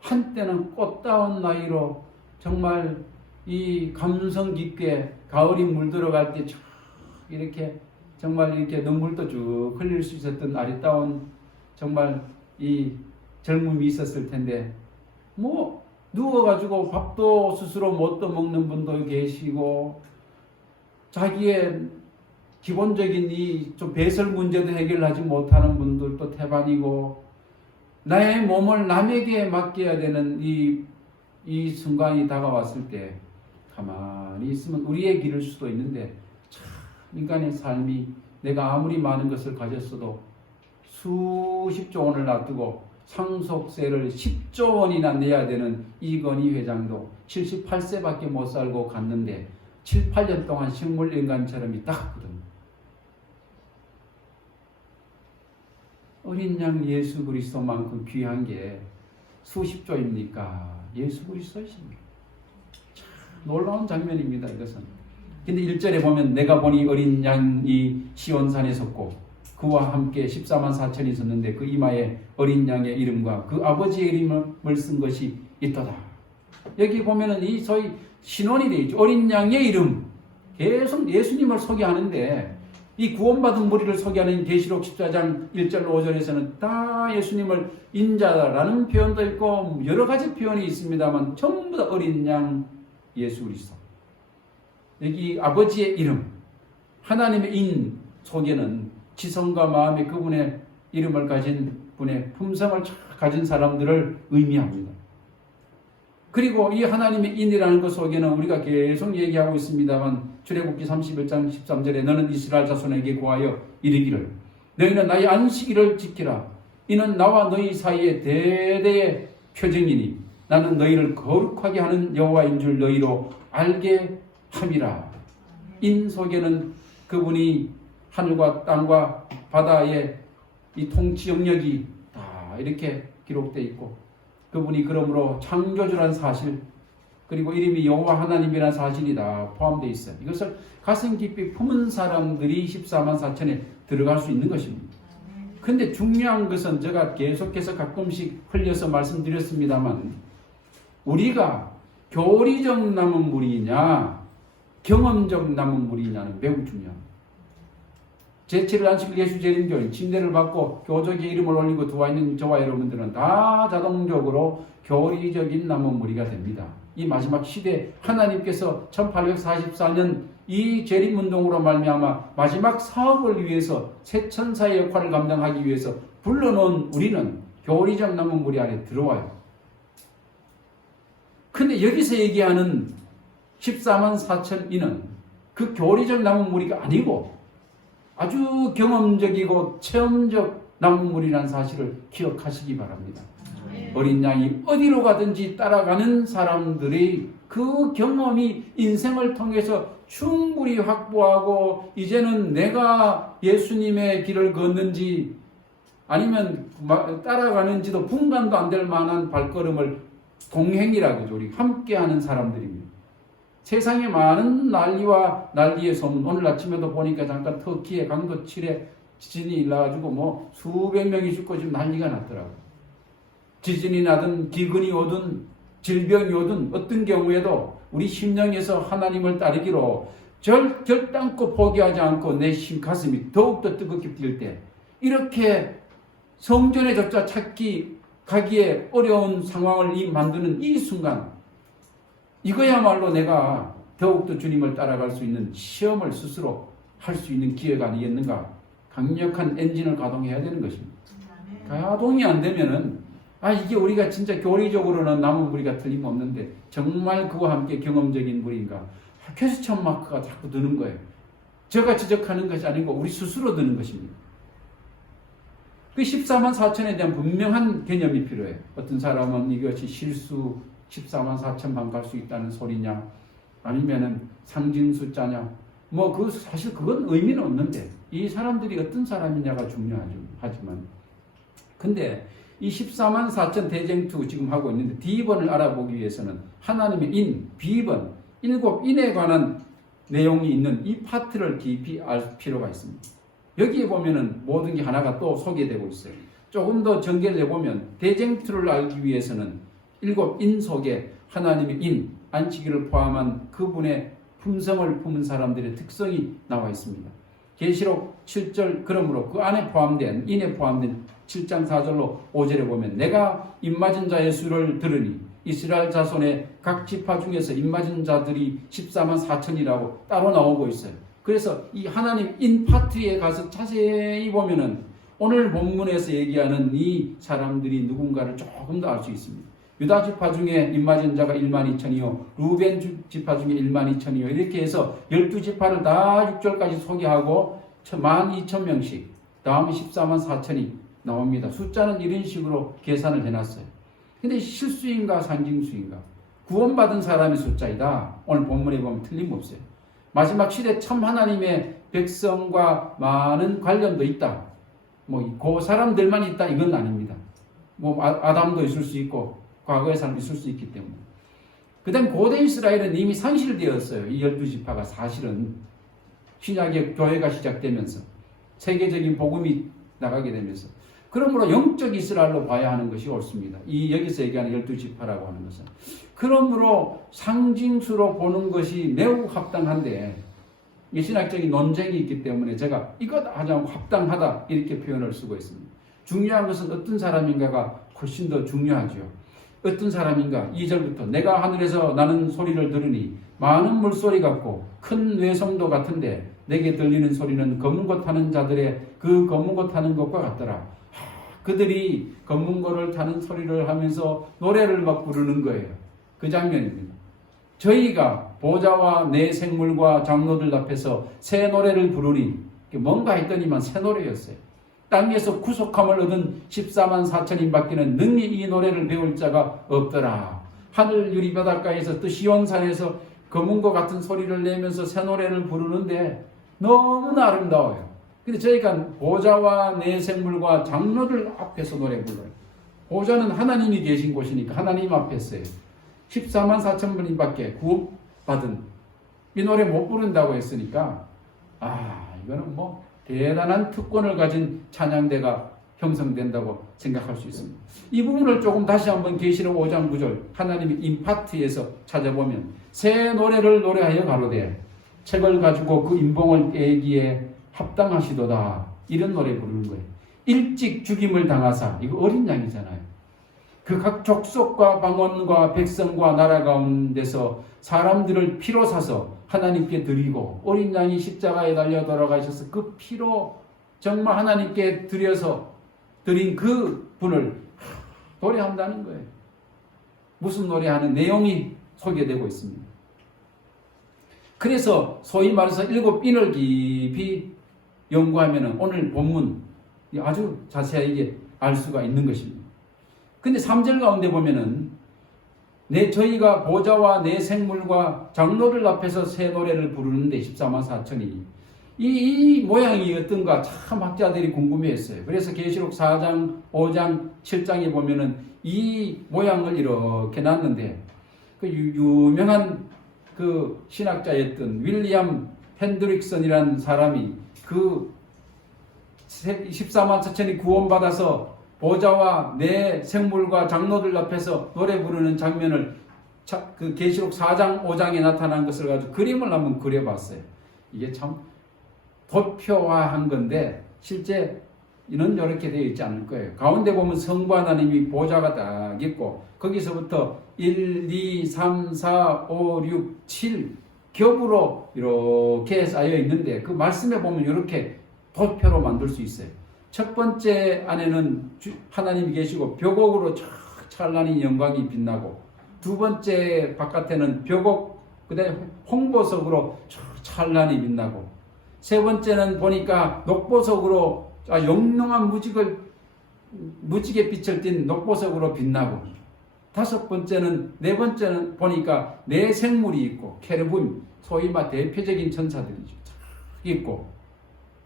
한때는 꽃다운 나이로 정말 이 감성 깊게 가을이 물들어갈 때 이렇게 정말 이렇게 눈물도 쭉 흘릴 수 있었던 아리따운 정말 이 젊음이 있었을 텐데 뭐 누워가지고 밥도 스스로 못 떠먹는 분도 계시고 자기의 기본적인 이 좀 배설 문제도 해결하지 못하는 분들도 태반이고 나의 몸을 남에게 맡겨야 되는 이 순간이 다가왔을 때 가만히 있으면 우리의 길일 수도 있는데 참 인간의 삶이 내가 아무리 많은 것을 가졌어도 수십조 원을 놔두고 상속세를 10조 원이나 내야 되는 이건희 회장도 78세밖에 못 살고 갔는데 7, 8년 동안 식물인간처럼 있다거든. 어린 양 예수 그리스도만큼 귀한 게 수십조입니까? 예수 그리스도이십니다. 참 놀라운 장면입니다. 이것은. 근데 1절에 보면 내가 보니 어린 양이 시온산에 섰고 그와 함께 14만 4천이 있었는데 그 이마에 어린 양의 이름과 그 아버지의 이름을 쓴 것이 있도다. 여기 보면은 이 소위 신원이 되어 있죠. 어린 양의 이름. 계속 예수님을 소개하는데 이 구원받은 무리를 소개하는 계시록 14장 1절 5절에서는 다 예수님을 인자라는 표현도 있고 여러 가지 표현이 있습니다만 전부 다 어린 양 예수 그리스도. 여기 아버지의 이름, 하나님의 인 속에는 지성과 마음에 그분의 이름을 가진 분의 품성을 가진 사람들을 의미합니다. 그리고 이 하나님의 인이라는 것 속에는 우리가 계속 얘기하고 있습니다만 출애굽기 31장 13절에 너는 이스라엘 자손에게 구하여 이르기를 너희는 나의 안식일을 지키라. 이는 나와 너희 사이에 대대의 표징이니 나는 너희를 거룩하게 하는 여호와인 줄 너희로 알게 함이라. 인 속에는 그분이 하늘과 땅과 바다의 이 통치 영역이 다 이렇게 기록되어 있고 그분이 그러므로 창조주란 사실 그리고 이름이 여호와 하나님이라는 사실이 다 포함되어 있어요. 이것을 가슴 깊이 품은 사람들이 14만 4천에 들어갈 수 있는 것입니다. 그런데 중요한 것은 제가 계속해서 가끔씩 흘려서 말씀드렸습니다만 우리가 교리적 남은 무리냐 경험적 남은 무리냐는 매우 중요합니다. 제7일 안식일 예수 재림교인 침례를 받고 교적의 이름을 올리고 들어와 있는 저와 여러분들은 다 자동적으로 교리적인 남은 무리가 됩니다. 이 마지막 시대 하나님께서 1844년 이 재림운동으로 말미암아 마지막 사업을 위해서 새 천사의 역할을 감당하기 위해서 불러놓은 우리는 교리적 남은 무리 안에 들어와요. 근데 여기서 얘기하는 14만 4천 인은 그 교리적 남은 무리가 아니고 아주 경험적이고 체험적 남은 무리라는 사실을 기억하시기 바랍니다. 어린 양이 어디로 가든지 따라가는 사람들이 그 경험이 인생을 통해서 충분히 확보하고 이제는 내가 예수님의 길을 걷는지 아니면 따라가는지도 분간도 안 될 만한 발걸음을 동행이라고 우리 함께하는 사람들입니다. 세상에 많은 난리의 소문, 오늘 아침에도 보니까 잠깐 터키의 강도 7에 지진이 일어나가지고 뭐 수백 명이 죽고 지금 난리가 났더라고요. 지진이 나든 기근이 오든 질병이 오든 어떤 경우에도 우리 심령에서 하나님을 따르기로 결단코 포기하지 않고 내 가슴이 더욱더 뜨겁게 뛸 때 이렇게 성전에 조차 가기에 어려운 상황을 만드는 이 순간 이거야말로 내가 더욱더 주님을 따라갈 수 있는 시험을 스스로 할 수 있는 기회가 아니겠는가. 강력한 엔진을 가동해야 되는 것입니다. 가동이 안 되면은 이게 우리가 진짜 교리적으로는 남은 무리가 틀림없는데 정말 그와 함께 경험적인 무리인가. 퀘스천 마크가 자꾸 드는 거예요. 제가 지적하는 것이 아니고 우리 스스로 드는 것입니다. 그 14만 4천에 대한 분명한 개념이 필요해요. 어떤 사람은 이것이 실수 14만 4천만 갈 수 있다는 소리냐 아니면은 상징 숫자냐 사실 그건 의미는 없는데 이 사람들이 어떤 사람이냐가 중요하지만 근데 이 14만 4천 대쟁투 지금 하고 있는데 D번을 알아보기 위해서는 하나님의 인, B번, 7인에 관한 내용이 있는 이 파트를 깊이 알 필요가 있습니다. 여기에 보면은 모든 게 하나가 또 소개되고 있어요. 조금 더 전개를 해보면 대쟁투를 알기 위해서는 7인 속에 하나님의 인, 안식일을 포함한 그분의 품성을 품은 사람들의 특성이 나와 있습니다. 계시록 7절 그러므로 그 안에 포함된 인에 포함된 7장 4절로 5절에 보면 내가 입맞은 자의 수를 들으니 이스라엘 자손의 각 지파 중에서 입맞은 자들이 14만 4천이라고 따로 나오고 있어요. 그래서 이 하나님 인 파트에 가서 자세히 보면은 오늘 본문에서 얘기하는 이 사람들이 누군가를 조금 더 알 수 있습니다. 유다 지파 중에 입맞은 자가 1만 2천이요 루벤 지파 중에 1만 2천이요 이렇게 해서 12지파를 다 6절까지 소개하고 12,000명씩 다음에 14만 4천이 나옵니다. 숫자는 이런 식으로 계산을 해놨어요. 근데 실수인가 상징수인가? 구원받은 사람의 숫자이다. 오늘 본문에 보면 틀림없어요. 마지막 시대 참 하나님의 백성과 많은 관련도 있다. 그 사람들만 있다 이건 아닙니다. 아담도 있을 수 있고 과거의 사람 있을 수 있기 때문에. 그 다음 고대 이스라엘은 이미 상실되었어요. 이 12지파가 사실은 신약의 교회가 시작되면서 세계적인 복음이 나가게 되면서 그러므로 영적 이스라엘로 봐야 하는 것이 옳습니다. 이 여기서 얘기하는 12지파라고 하는 것은. 그러므로 상징수로 보는 것이 매우 합당한데 이 신학적인 논쟁이 있기 때문에 제가 이것 하자면 합당하다 이렇게 표현을 쓰고 있습니다. 중요한 것은 어떤 사람인가가 훨씬 더 중요하죠. 어떤 사람인가 2절부터 내가 하늘에서 나는 소리를 들으니 많은 물소리 같고 큰 외성도 같은데 내게 들리는 소리는 검은고 타는 자들의 그 검은고 타는 것과 같더라. 그들이 검은고를 타는 소리를 하면서 노래를 막 부르는 거예요. 그 장면입니다. 저희가 보좌와 내 생물과 장로들 앞에서 새 노래를 부르니 뭔가 했더니만 새 노래였어요. 땅에서 구속함을 얻은 14만 4천인 밖에는 능히 이 노래를 배울 자가 없더라. 하늘 유리 바닷가에서 또 시온산에서 검은고 같은 소리를 내면서 새 노래를 부르는데 너무나 아름다워요. 근데 저희가 보좌와 내 생물과 장로들 앞에서 노래 불러요. 보좌는 하나님이 계신 곳이니까 하나님 앞에서요. 14만 4천 분인 밖에 구원받은 이 노래 못 부른다고 했으니까 이거는 대단한 특권을 가진 찬양대가 형성된다고 생각할 수 있습니다. 이 부분을 조금 다시 한번 계시록 5장 9절 하나님의 임파트에서 찾아보면 새 노래를 노래하여 가로되 책을 가지고 그 인봉을 떼기에 합당하시도다. 이런 노래 부르는 거예요. 일찍 죽임을 당하사. 이거 어린 양이잖아요. 그 각 족속과 방언과 백성과 나라 가운데서 사람들을 피로 사서 하나님께 드리고 어린 양이 십자가에 달려 돌아가셔서 그 피로 정말 하나님께 드려서 드린 그 분을 노래한다는 거예요. 무슨 노래하는 내용이 소개되고 있습니다. 그래서 소위 말해서 7빈을 깊이 연구하면 오늘 본문 아주 자세하게 알 수가 있는 것입니다. 근데 3절 가운데 보면은 저희가 보좌와 내 생물과 장로들 앞에서 새 노래를 부르는데 14만 4천이 이 모양이 어떤가 참 학자들이 궁금해했어요. 그래서 계시록 4장, 5장, 7장에 보면은 이 모양을 이렇게 놨는데 그 유명한 그 신학자였던 윌리엄 핸드릭슨이라는 사람이 그 14만 4천이 구원받아서 보좌와 내 생물과 장로들 앞에서 노래 부르는 장면을 그 계시록 4장, 5장에 나타난 것을 가지고 그림을 한번 그려봤어요. 이게 참 도표화한 건데 실제 이는 이렇게 되어 있지 않을 거예요. 가운데 보면 성부 하나님이 보좌가 딱 있고 거기서부터 1, 2, 3, 4, 5, 6, 7 겹으로 이렇게 쌓여 있는데 그 말씀에 보면 이렇게 도표로 만들 수 있어요. 첫 번째 안에는 하나님이 계시고 벽옥으로 찬란히 영광이 빛나고 두 번째 바깥에는 벽옥 그다음에 홍보석으로 찬란히 빛나고 세 번째는 보니까 녹보석으로 영롱한 무지개 빛을 띤 녹보석으로 빛나고 다섯 번째는 네 번째는 보니까 네 생물이 있고 케르빔 소위 말 대표적인 천사들이죠. 있고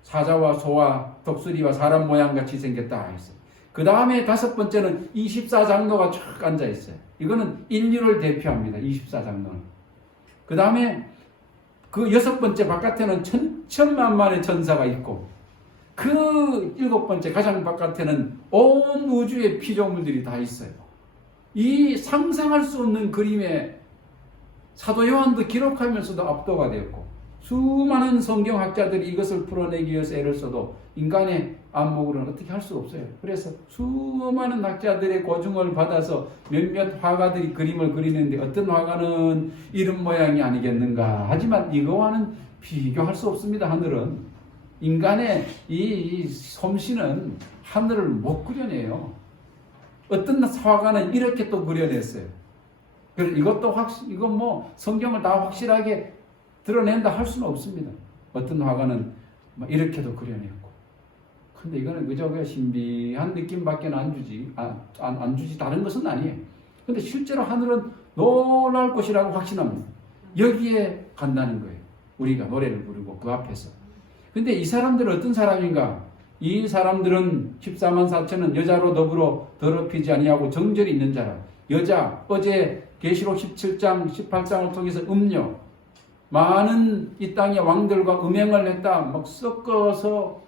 사자와 소와 독수리와 사람 모양 같이 생겼다 했어요. 그 다음에 다섯 번째는 24장로가 쫙 앉아 있어요. 이거는 인류를 대표합니다. 24장로는. 그 다음에 그 여섯 번째 바깥에는 천천만만의 천사가 있고 그 일곱 번째 가장 바깥에는 온 우주의 피조물들이 다 있어요. 이 상상할 수 없는 그림에 사도 요한도 기록하면서도 압도가 되었고 수많은 성경학자들이 이것을 풀어내기 위해서 애를 써도 인간의 안목으로는 어떻게 할 수 없어요. 그래서 수많은 학자들의 고증을 받아서 몇몇 화가들이 그림을 그리는데 어떤 화가는 이런 모양이 아니겠는가. 하지만 이거와는 비교할 수 없습니다. 하늘은. 인간의 이 솜씨는 하늘을 못 그려내요. 어떤 화가는 이렇게 또 그려냈어요. 그래서 이것도 이건 뭐 성경을 다 확실하게 드러낸다 할 수는 없습니다. 어떤 화가는 이렇게도 그려냈고. 근데 이거는 그저 신비한 느낌밖에 안 주지. 안 주지. 다른 것은 아니에요. 근데 실제로 하늘은 놀라울 것이라고 확신합니다. 여기에 간다는 거예요. 우리가 노래를 부르고 그 앞에서. 근데 이 사람들은 어떤 사람인가? 이 사람들은 14만 4천은 여자로 더불어 더럽히지 아니하고 정절이 있는 자라. 여자, 어제 계시록 17장, 18장을 통해서 음녀, 많은 이 땅의 왕들과 음행을 했다. 막 섞어서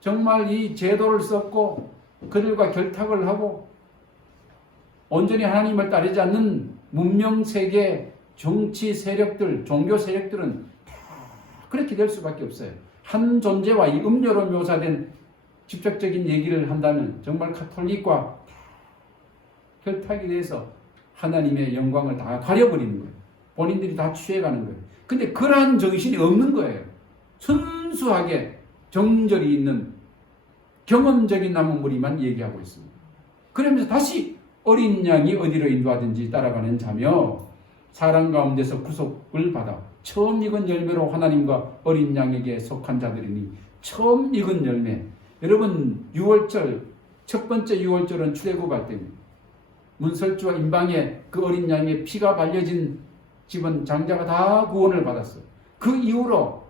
정말 이 제도를 썼고 그들과 결탁을 하고 온전히 하나님을 따르지 않는 문명세계 정치 세력들, 종교 세력들은 다 그렇게 될 수밖에 없어요. 한 존재와 이 음료로 묘사된 직접적인 얘기를 한다면 정말 가톨릭과 결탁이 돼서 하나님의 영광을 다 가려버리는 거예요. 본인들이 다 취해가는 거예요. 근데 그러한 정신이 없는 거예요. 순수하게 정절이 있는 경험적인 나무무리만 얘기하고 있습니다. 그러면서 다시 어린 양이 어디로 인도하든지 따라가는 자며 사람 가운데서 구속을 받아 처음 익은 열매로 하나님과 어린 양에게 속한 자들이니 처음 익은 열매. 여러분 6월절 첫 번째 6월절은 출애굽할 때입니다. 문설주와 임방에 그 어린 양의 피가 발려진 집은 장자가 다 구원을 받았어요. 그 이후로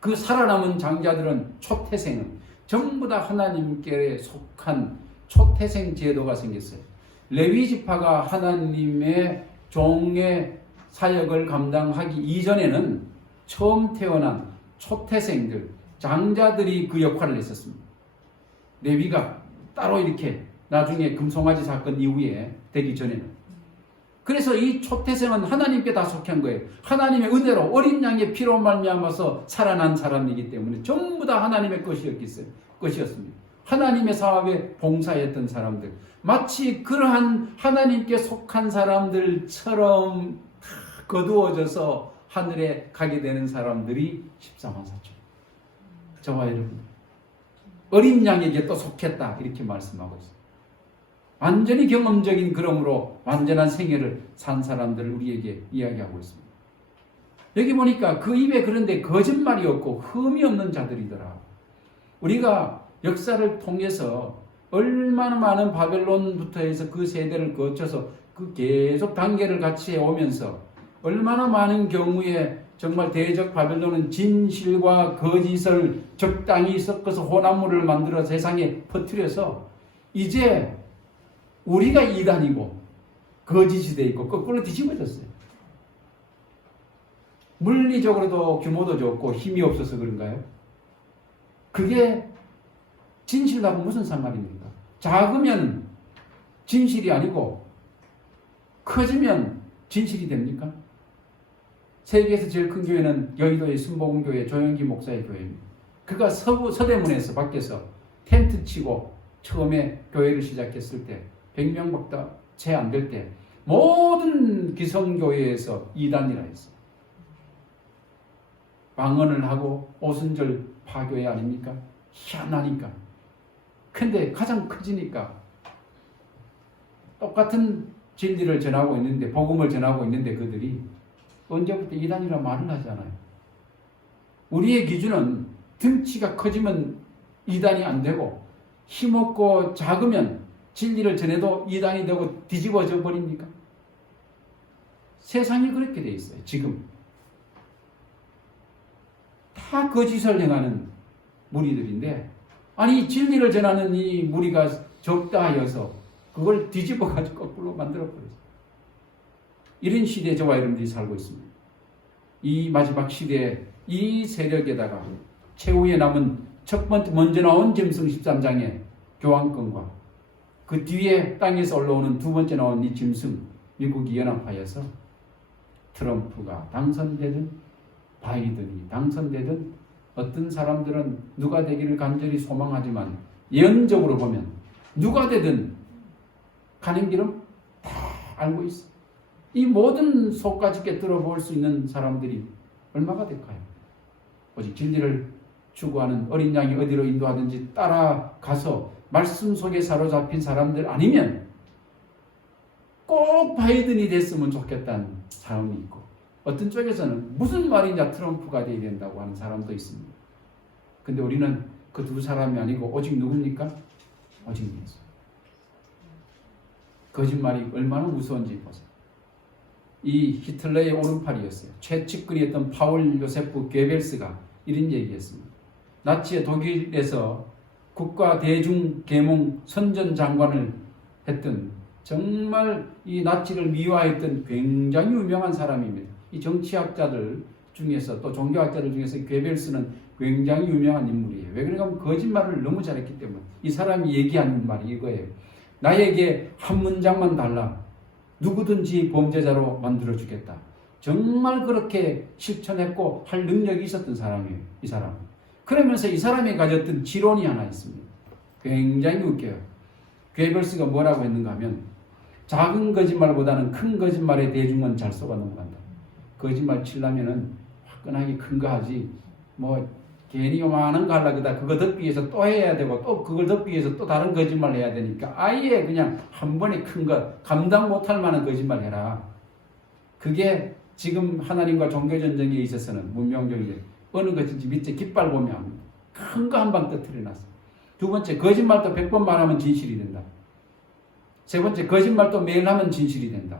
그 살아남은 장자들은 초태생은 전부 다 하나님께 속한 초태생 제도가 생겼어요. 레위 지파가 하나님의 종의 사역을 감당하기 이전에는 처음 태어난 초태생들, 장자들이 그 역할을 했었습니다. 레위가 따로 이렇게 나중에 금송아지 사건 이후에 되기 전에는. 그래서 이 초태생은 하나님께 다 속한 거예요. 하나님의 은혜로 어린 양의 피로 말미암아서 살아난 사람이기 때문에 전부 다 하나님의 것이었습니다. 하나님의 사업에 봉사했던 사람들, 마치 그러한 하나님께 속한 사람들처럼 거두어져서 하늘에 가게 되는 사람들이 14만 4천. 저와 여러분, 어린 양에게 또 속했다 이렇게 말씀하고 있어요. 완전히 경험적인 그러므로 완전한 생애를 산 사람들을 우리에게 이야기하고 있습니다. 여기 보니까 그 입에 그런데 거짓말이 없고 흠이 없는 자들이더라. 우리가 역사를 통해서 얼마나 많은 바벨론부터 해서 그 세대를 거쳐서 그 계속 단계를 같이 해오면서 얼마나 많은 경우에 정말 대적 바벨론은 진실과 거짓을 적당히 섞어서 혼합물을 만들어 세상에 퍼뜨려서 이제 우리가 이단이고 거짓이 되어 있고 거꾸로 뒤집어졌어요. 물리적으로도 규모도 적고 힘이 없어서 그런가요? 그게 진실하고 무슨 상관입니까? 작으면 진실이 아니고 커지면 진실이 됩니까? 세계에서 제일 큰 교회는 여의도의 순복음교회 조영기 목사의 교회입니다. 그가 서대문에서 밖에서 텐트 치고 처음에 교회를 시작했을 때 100명밖에 채 안 될 때 모든 기성교회에서 이단이라 했어요. 방언을 하고 오순절 파교회 아닙니까? 희한하니까. 근데 가장 커지니까 똑같은 진리를 전하고 있는데, 복음을 전하고 있는데 그들이 언제부터 이단이라 말을 하잖아요. 우리의 기준은 등치가 커지면 이단이 안 되고 힘없고 작으면 진리를 전해도 이단이 되고 뒤집어져 버립니까? 세상이 그렇게 돼 있어요. 지금 다 거짓을 행하는 무리들인데, 아니 진리를 전하는 이 무리가 적다 하여서 그걸 뒤집어 가지고 거꾸로 만들어 버렸어요. 이런 시대에 저와 여러분들이 살고 있습니다. 이 마지막 시대에 이 세력에다가 최후에 남은 첫 번째 먼저 나온 짐승 13장의 교황권과 그 뒤에 땅에서 올라오는 두 번째 나온 이 짐승 미국이 연합하여서 트럼프가 당선되든 바이든이 당선되든 어떤 사람들은 누가 되기를 간절히 소망하지만 예언적으로 보면 누가 되든 가는 길은 다 알고 있어. 이 모든 속까지 꿰뚫어 볼 수 있는 사람들이 얼마가 될까요? 오직 진리를 추구하는 어린 양이 어디로 인도하든지 따라가서 말씀 속에 사로잡힌 사람들 아니면 꼭 바이든이 됐으면 좋겠다는 사람이 있고, 어떤 쪽에서는 무슨 말이냐 트럼프가 돼야 된다고 하는 사람도 있습니다. 근데 우리는 그 두 사람이 아니고 오직 누굽니까? 오직 예수. 거짓말이 얼마나 무서운지 보세요. 이 히틀러의 오른팔이었어요. 최측근이었던 파울 요세프 게벨스가 이런 얘기했습니다. 나치의 독일에서 국가 대중 계몽 선전 장관을 했던, 정말 이 나치를 미화했던 굉장히 유명한 사람입니다. 이 정치학자들 중에서 또 종교학자들 중에서 게벨스는 굉장히 유명한 인물이에요. 왜 그런가 하면 거짓말을 너무 잘했기 때문에. 이 사람이 얘기하는 말이 이거예요. 나에게 한 문장만 달라. 누구든지 범죄자로 만들어주겠다. 정말 그렇게 실천했고 할 능력이 있었던 사람이에요. 이 사람. 그러면서 이 사람이 가졌던 지론이 하나 있습니다. 굉장히 웃겨요. 괴벨스가 뭐라고 했는가 하면, 작은 거짓말보다는 큰 거짓말에 대중은 잘 속아 넘어간다. 거짓말 치려면은 화끈하게 큰 거 하지, 뭐 괜히 요만한 거 하려고 하다 그거 덮기 위해서 또 해야 되고 또 그걸 덮기 위해서 또 다른 거짓말 해야 되니까 아예 그냥 한 번에 큰 거, 감당 못할 만한 거짓말 해라. 그게 지금 하나님과 종교 전쟁에 있어서는 문명적이에요. 어느 것인지 밑에 깃발 보면 큰 거 한 방 터뜨려놨어. 두 번째, 거짓말도 100번 말하면 진실이 된다. 세 번째, 거짓말도 매일 하면 진실이 된다.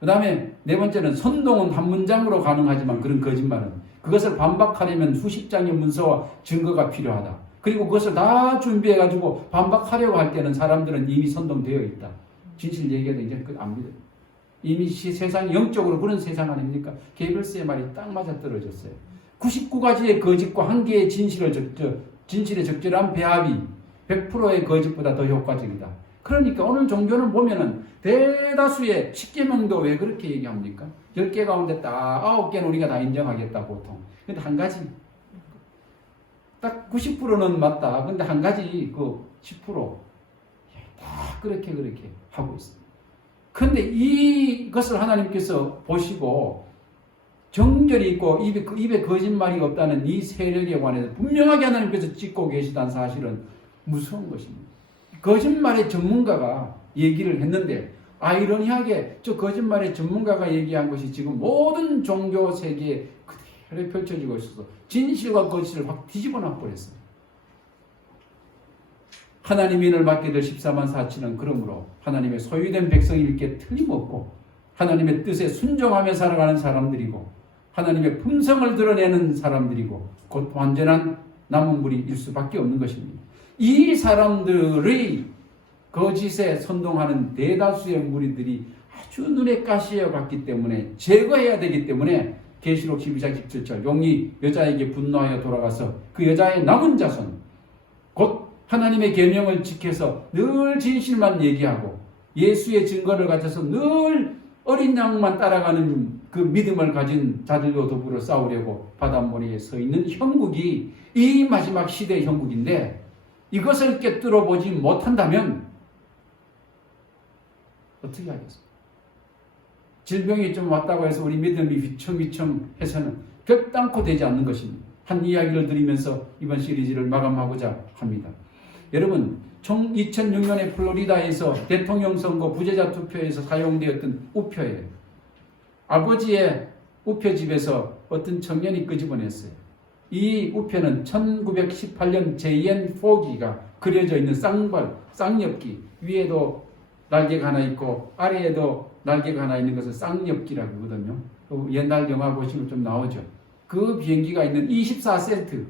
그 다음에 네 번째는 선동은 한 문장으로 가능하지만 그런 거짓말은 그것을 반박하려면 수십 장의 문서와 증거가 필요하다. 그리고 그것을 다 준비해가지고 반박하려고 할 때는 사람들은 이미 선동되어 있다. 진실 얘기해도 이제 안 믿어요. 이미 세상이 영적으로 그런 세상 아닙니까? 게벨스의 말이 딱 맞아 떨어졌어요. 99가지의 거짓과 한 개의 진실의 적절한 배합이 100%의 거짓보다 더 효과적이다. 그러니까 오늘 종교는 보면은 대다수의 10계명도 왜 그렇게 얘기합니까? 10개 가운데 딱 9개는 우리가 다 인정하겠다 보통. 근데 한 가지 딱 90%는 맞다. 근데 한 가지 그 10%다 그렇게 하고 있습니다. 근데 이것을 하나님께서 보시고 정절이 있고 입에 거짓말이 없다는 이 세력에 관해서 분명하게 하나님께서 찍고 계시다는 사실은 무서운 것입니다. 거짓말의 전문가가 얘기를 했는데 아이러니하게 저 거짓말의 전문가가 얘기한 것이 지금 모든 종교 세계에 그대로 펼쳐지고 있어서 진실과 거짓을 확 뒤집어 놔버렸어요. 하나님의 인을 받게 될 14만 4천은 그러므로 하나님의 소유된 백성일 게 틀림없고 하나님의 뜻에 순종하며 살아가는 사람들이고 하나님의 품성을 드러내는 사람들이고 곧 완전한 남은 무리일 수밖에 없는 것입니다. 이 사람들의 거짓에 선동하는 대다수의 무리들이 아주 눈에 가시어 갔기 때문에 제거해야 되기 때문에 계시록 12장 17절 용이 여자에게 분노하여 돌아가서 그 여자의 남은 자손 곧 하나님의 계명을 지켜서 늘 진실만 얘기하고 예수의 증거를 가져서 늘 어린 양만 따라가는 그 믿음을 가진 자들과 더불어 싸우려고 바닷머리에 서 있는 형국이 이 마지막 시대의 형국인데 이것을 꿰뚫어 보지 못한다면 어떻게 하겠습니까? 질병이 좀 왔다고 해서 우리 믿음이 위청위청 해서는 결단코 되지 않는 것입니다. 한 이야기를 드리면서 이번 시리즈를 마감하고자 합니다. 여러분, 2006년에 플로리다에서 대통령 선거 부재자 투표에서 사용되었던 우표예요. 아버지의 우표집에서 어떤 청년이 끄집어냈어요. 이 우표는 1918년 제이엔 포기가 그려져 있는 쌍엽기 위에도 날개가 하나 있고 아래에도 날개가 하나 있는 것을 쌍엽기라고 하거든요. 옛날 영화 보시면 좀 나오죠. 그 비행기가 있는 24센트,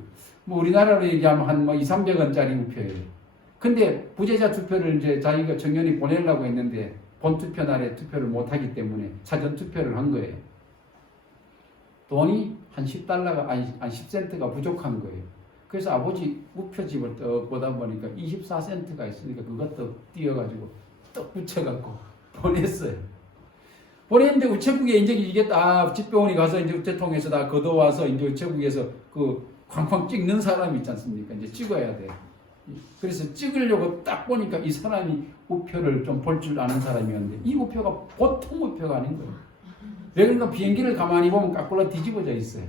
우리나라로 얘기하면 한 200~300원짜리 우표예요. 근데 부재자 투표를 이제 자기가 청년이 보내려고 했는데 본투표 날에 투표를 못하기 때문에 사전 투표를 한 거예요. 돈이 한 10달러가 아니 10센트가 부족한 거예요. 그래서 아버지 우표집을 떡 보다 보니까 24센트가 있으니까 그것도 띄어가지고 떡 붙여갖고 보냈어요. 보냈는데 우체국에 이제 이게 딱 집배원이 가서 이제 우체통에서 다 걷어와서 이제 우체국에서 그 쾅쾅 찍는 사람이 있지 않습니까? 이제 찍어야 돼. 그래서 찍으려고 딱 보니까 이 사람이 우표를 좀 볼 줄 아는 사람이었는데 이 우표가 보통 우표가 아닌 거예요. 왜 그러니까 비행기를 가만히 보면 까꾸라 뒤집어져 있어요.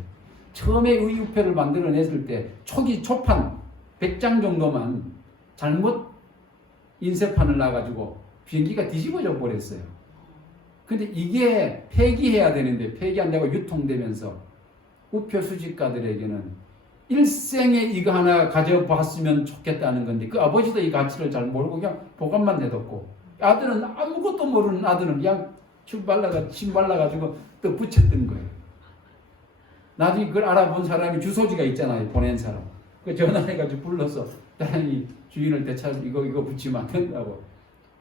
처음에 이 우표를 만들어냈을 때 초기 초판 100장 정도만 잘못 인쇄판을 놔가지고 비행기가 뒤집어져 버렸어요. 근데 이게 폐기해야 되는데 폐기 안 되고 유통되면서 우표 수집가들에게는 일생에 이거 하나 가져봤으면 좋겠다는 건데 그 아버지도 이 가치를 잘 모르고 그냥 보관만 해뒀고 아들은 아무것도 모르는 아들은 그냥 침 발라가지고 또 붙였던 거예요. 나중에 그걸 알아본 사람이 주소지가 있잖아요. 보낸 사람. 그 전화해가지고 불러서 다행히 주인을 되찾아 이거 붙이면 안 된다고.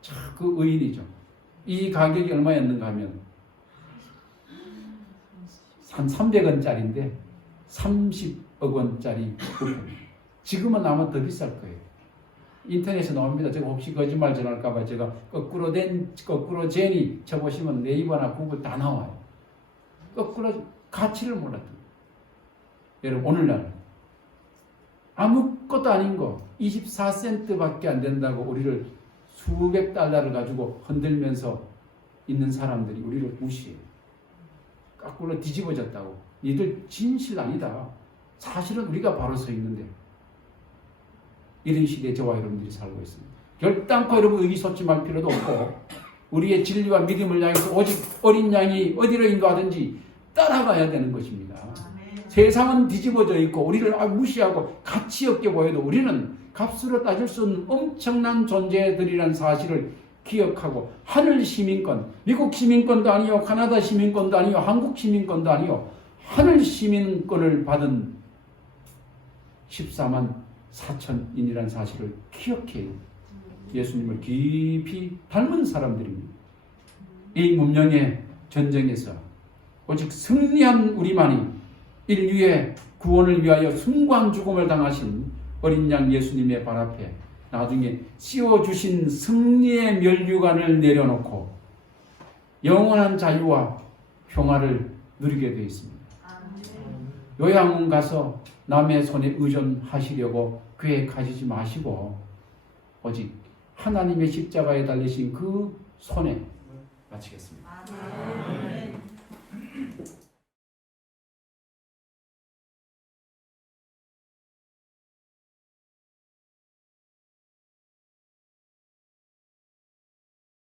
참 그 의인이죠. 이 가격이 얼마였는가 하면 한 300원짜리인데 30억 원짜리 우표. 지금은 아마 더 비쌀 거예요. 인터넷에 나옵니다. 제가 혹시 거짓말 전할까봐 제가 거꾸로 제니 쳐보시면 네이버나 구글 다 나와요. 거꾸로 가치를 몰랐던 거예요. 여러분 오늘날 아무것도 아닌 거 24센트밖에 안 된다고 우리를 수백 달러를 가지고 흔들면서 있는 사람들이 우리를 무시해요. 거꾸로 뒤집어졌다고. 니들 진실 아니다. 사실은 우리가 바로 서 있는데 이런 시대에 저와 여러분들이 살고 있습니다. 결단코 여러분 의기소침할 필요도 없고 우리의 진리와 믿음을 향해서 오직 어린 양이 어디로 인도하든지 따라가야 되는 것입니다. 세상은 뒤집어져 있고 우리를 무시하고 가치 없게 보여도 우리는 값으로 따질 수 없는 엄청난 존재들이라는 사실을 기억하고 하늘 시민권, 미국 시민권도 아니요, 카나다 시민권도 아니요, 한국 시민권도 아니요, 하늘 시민권을 받은 14만 4천인이라는 사실을 기억해요. 예수님을 깊이 닮은 사람들입니다. 이 문명의 전쟁에서 오직 승리한 우리만이 인류의 구원을 위하여 숭고한 죽음을 당하신 어린 양 예수님의 발 앞에 나중에 씌워주신 승리의 면류관을 내려놓고 영원한 자유와 평화를 누리게 되어 있습니다. 요양원 가서 남의 손에 의존하시려고 계획하시지 마시고 오직 하나님의 십자가에 달리신 그 손에 마치겠습니다.